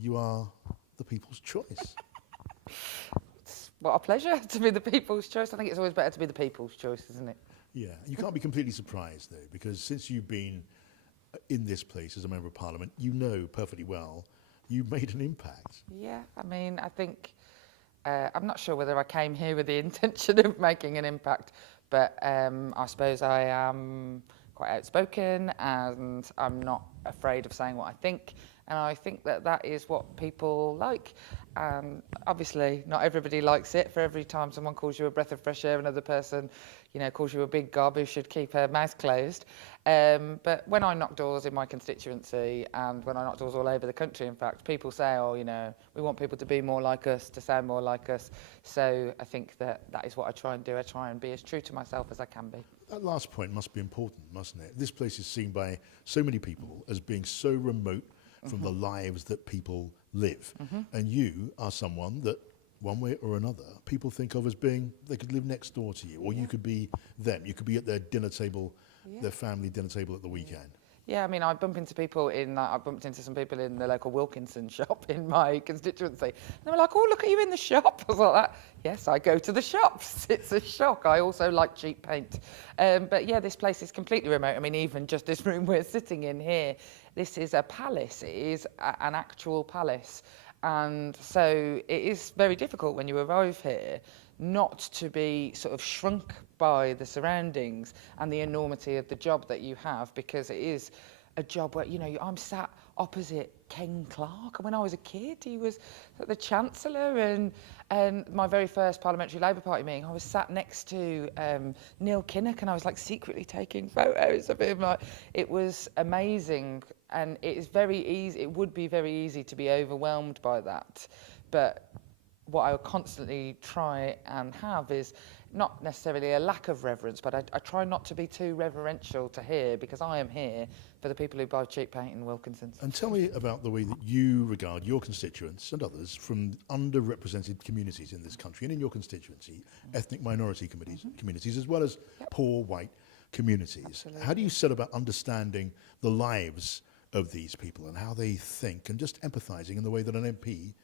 you are the people's choice. What a pleasure to be the people's choice. I think it's always better to be the people's choice, isn't it? Yeah, you can't be completely surprised though, because since you've been in this place as a member of parliament, you know perfectly well you've made an impact. Yeah, I mean, I think, I'm not sure whether I came here with the intention of making an impact, but I suppose I am quite outspoken and I'm not afraid of saying what I think. And I think that that is what people like. And obviously, not everybody likes it. For every time someone calls you a breath of fresh air, another person, calls you a big gob who should keep her mouth closed. But when I knock doors in my constituency, and when I knock doors all over the country, in fact, people say, we want people to be more like us, to sound more like us. So I think that is what I try and do. I try and be as true to myself as I can be. That last point must be important, mustn't it? This place is seen by so many people as being so remote from the lives that people live. And you are someone that, one way or another, people think of as being, they could live next door to you, or you could be them. You could be at their dinner table, their family dinner table at the weekend. Yeah, I mean, I bumped into some people in the local Wilkinson shop in my constituency. And they were like, oh, look at you in the shop. I was like, yes, I go to the shops. It's a shock. I also like cheap paint. But yeah, this place is completely remote. I mean, even just this room we're sitting in here, this is a palace. It is an actual palace. And so it is very difficult when you arrive here not to be sort of shrunk by the surroundings and the enormity of the job that you have, because it is a job where, I'm sat opposite Ken Clarke. When I was a kid, he was the Chancellor, and my very first Parliamentary Labour Party meeting, I was sat next to Neil Kinnock, and I was like secretly taking photos of him. Like, it was amazing, and it is very easy. It would be very easy to be overwhelmed by that, but what I constantly try and have is not necessarily a lack of reverence, but I try not to be too reverential to here, because I am here for the people who buy cheap paint in Wilkinson's. And tell me about the way that you regard your constituents and others from underrepresented communities in this country and in your constituency, ethnic minority communities, as well as poor white communities. Absolutely. How do you set about understanding the lives of these people and how they think, and just empathising in the way that an MP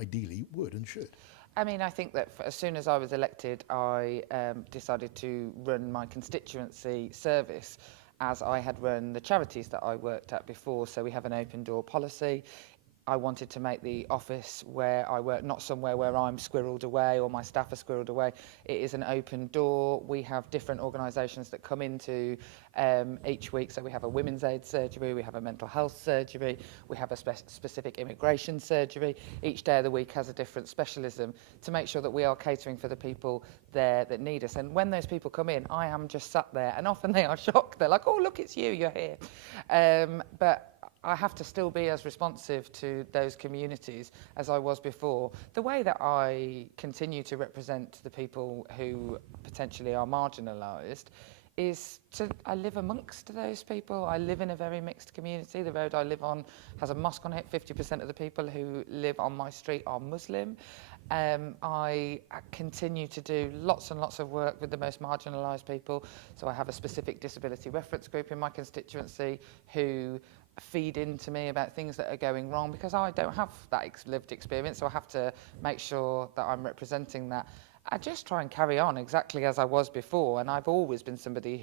ideally would and should? I mean, I think that as soon as I was elected, I decided to run my constituency service as I had run the charities that I worked at before. So we have an open door policy. I wanted to make the office where I work not somewhere where I'm squirreled away or my staff are squirreled away. It is an open door. We have different organisations that come into each week. So we have a women's aid surgery, we have a mental health surgery, we have a specific immigration surgery. Each day of the week has a different specialism to make sure that we are catering for the people there that need us. And when those people come in, I am just sat there, and often they are shocked. They're like, oh, look, it's you, you're here. But I have to still be as responsive to those communities as I was before. The way that I continue to represent the people who potentially are marginalised is I live amongst those people. I live in a very mixed community. The road I live on has a mosque on it. 50% of the people who live on my street are Muslim. I continue to do lots and lots of work with the most marginalised people. So I have a specific disability reference group in my constituency who feed into me about things that are going wrong, because I don't have that lived experience, so I have to make sure that I'm representing that. I just try and carry on exactly as I was before, and I've always been somebody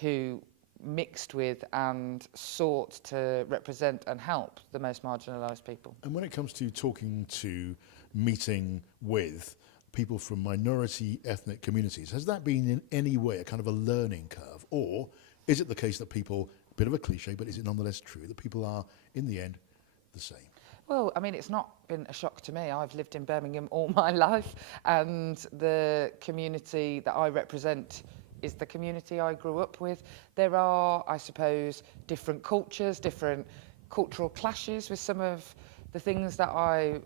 who mixed with and sought to represent and help the most marginalised people. And when it comes to talking to, meeting with people from minority ethnic communities, has that been in any way a kind of a learning curve? Or is it the case that people, a bit of a cliche, but is it nonetheless true that people are, in the end, the same? Well, I mean, it's not been a shock to me. I've lived in Birmingham all my life, and the community that I represent is the community I grew up with. There are, I suppose, different cultures, different cultural clashes with some of the things that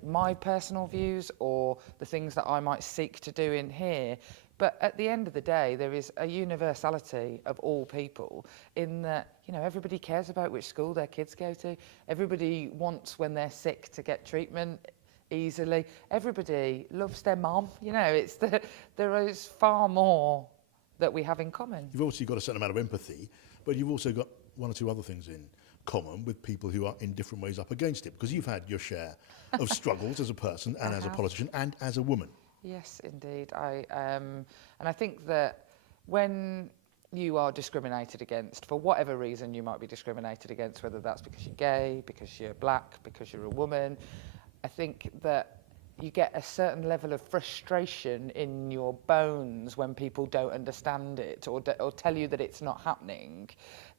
my personal views or the things that I might seek to do in here. But at the end of the day, there is a universality of all people in that, everybody cares about which school their kids go to. Everybody wants, when they're sick, to get treatment easily. Everybody loves their mom. There is far more that we have in common. You've obviously got a certain amount of empathy, but you've also got one or two other things in common with people who are in different ways up against it? Because you've had your share of struggles as a person and as a politician and as a woman. Yes, indeed. And I think that when you are discriminated against, for whatever reason you might be discriminated against, whether that's because you're gay, because you're black, because you're a woman, I think that you get a certain level of frustration in your bones when people don't understand it or tell you that it's not happening,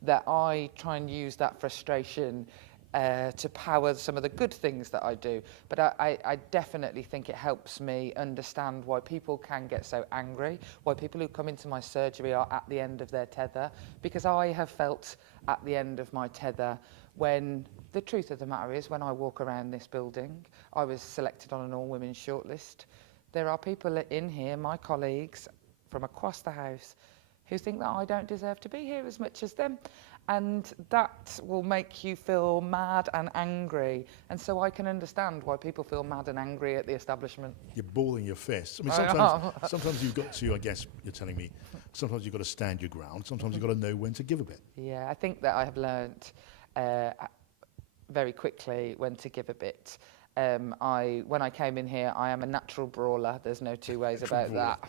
that I try and use that frustration to power some of the good things that I do. But I definitely think it helps me understand why people can get so angry, why people who come into my surgery are at the end of their tether, because I have felt at the end of my tether when the truth of the matter is, when I walk around this building, I was selected on an all-women shortlist. There are people in here, my colleagues from across the house, who think that I don't deserve to be here as much as them. And that will make you feel mad and angry. And so I can understand why people feel mad and angry at the establishment. You're balling your fists. I mean, sometimes you've got to, I guess you're telling me, sometimes you've got to stand your ground. Sometimes you've got to know when to give a bit. Yeah, I think that I have learnt very quickly when to give a bit. When I came in here, I am a natural brawler. There's no two ways about that.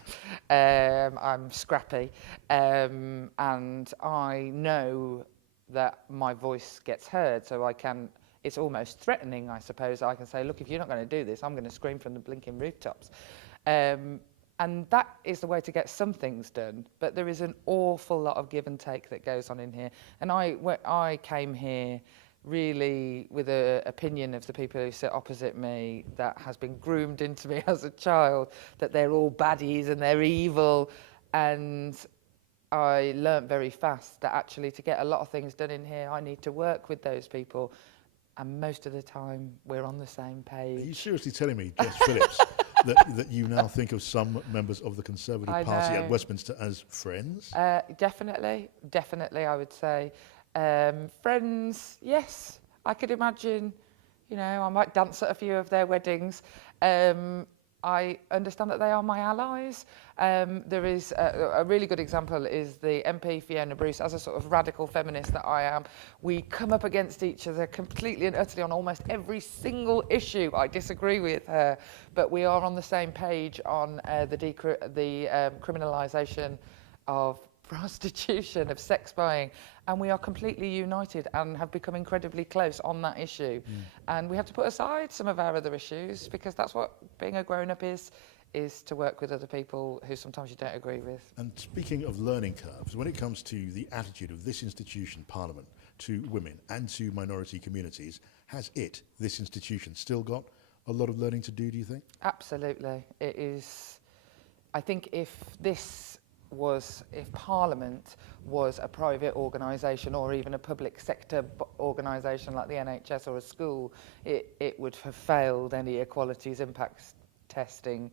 I'm scrappy, and I know that my voice gets heard. So I can. It's almost threatening, I suppose. I can say, look, if you're not going to do this, I'm going to scream from the blinking rooftops. And that is the way to get some things done. But there is an awful lot of give and take that goes on in here. And I came here really with an opinion of the people who sit opposite me that has been groomed into me as a child, that they're all baddies and they're evil. And I learnt very fast that actually to get a lot of things done in here, I need to work with those people. And most of the time, we're on the same page. Are you seriously telling me, Jess Phillips, that you now think of some members of the Conservative Party at Westminster as friends? Definitely, I would say. Friends, yes, I could imagine, I might dance at a few of their weddings. I understand that they are my allies. There is a really good example is the MP Fiona Bruce. As a sort of radical feminist that I am, we come up against each other completely and utterly on almost every single issue. I disagree with her, but we are on the same page on the criminalisation of prostitution, of sex buying, and we are completely united and have become incredibly close on that issue. And we have to put aside some of our other issues, because that's what being a grown-up is to work with other people who sometimes you don't agree with. And speaking of learning curves, when it comes to the attitude of this institution, Parliament, to women and to minority communities, has this institution, still got a lot of learning to do you think? Absolutely. It is. I think if Parliament was a private organisation or even a public sector organisation like the NHS or a school, it would have failed any equalities impact testing.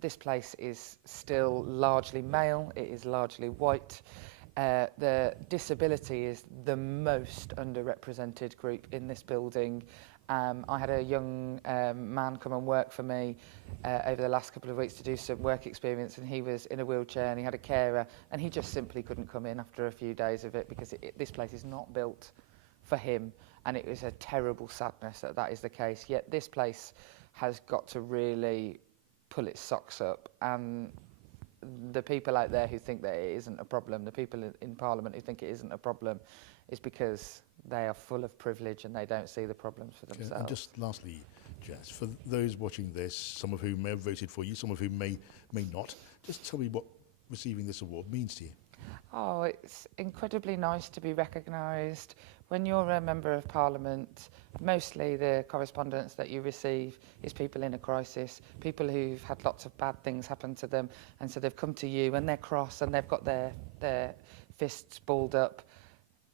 This place is still largely male, it is largely white. The disability is the most underrepresented group in this building. I had a young man come and work for me over the last couple of weeks to do some work experience, and he was in a wheelchair and he had a carer, and he just simply couldn't come in after a few days of it because this place is not built for him, and it was a terrible sadness that is the case. Yet this place has got to really pull its socks up, and the people out there who think that it isn't a problem, the people in Parliament who think it isn't a problem, is because they are full of privilege and they don't see the problems for themselves. And just lastly, Jess, for those watching this, some of whom may have voted for you, some of whom may not, just tell me what receiving this award means to you. Oh, it's incredibly nice to be recognised. When you're a member of Parliament, mostly the correspondence that you receive is people in a crisis, people who've had lots of bad things happen to them, and so they've come to you and they're cross and they've got their fists balled up.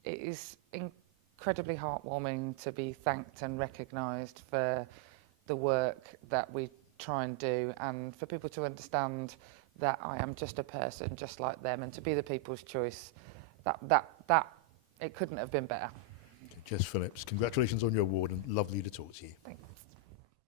It is incredibly heartwarming to be thanked and recognised for the work that we try and do, and for people to understand that I am just a person just like them, and to be the people's choice. That it couldn't have been better. Jess Phillips, congratulations on your award, and lovely to talk to you. Thanks.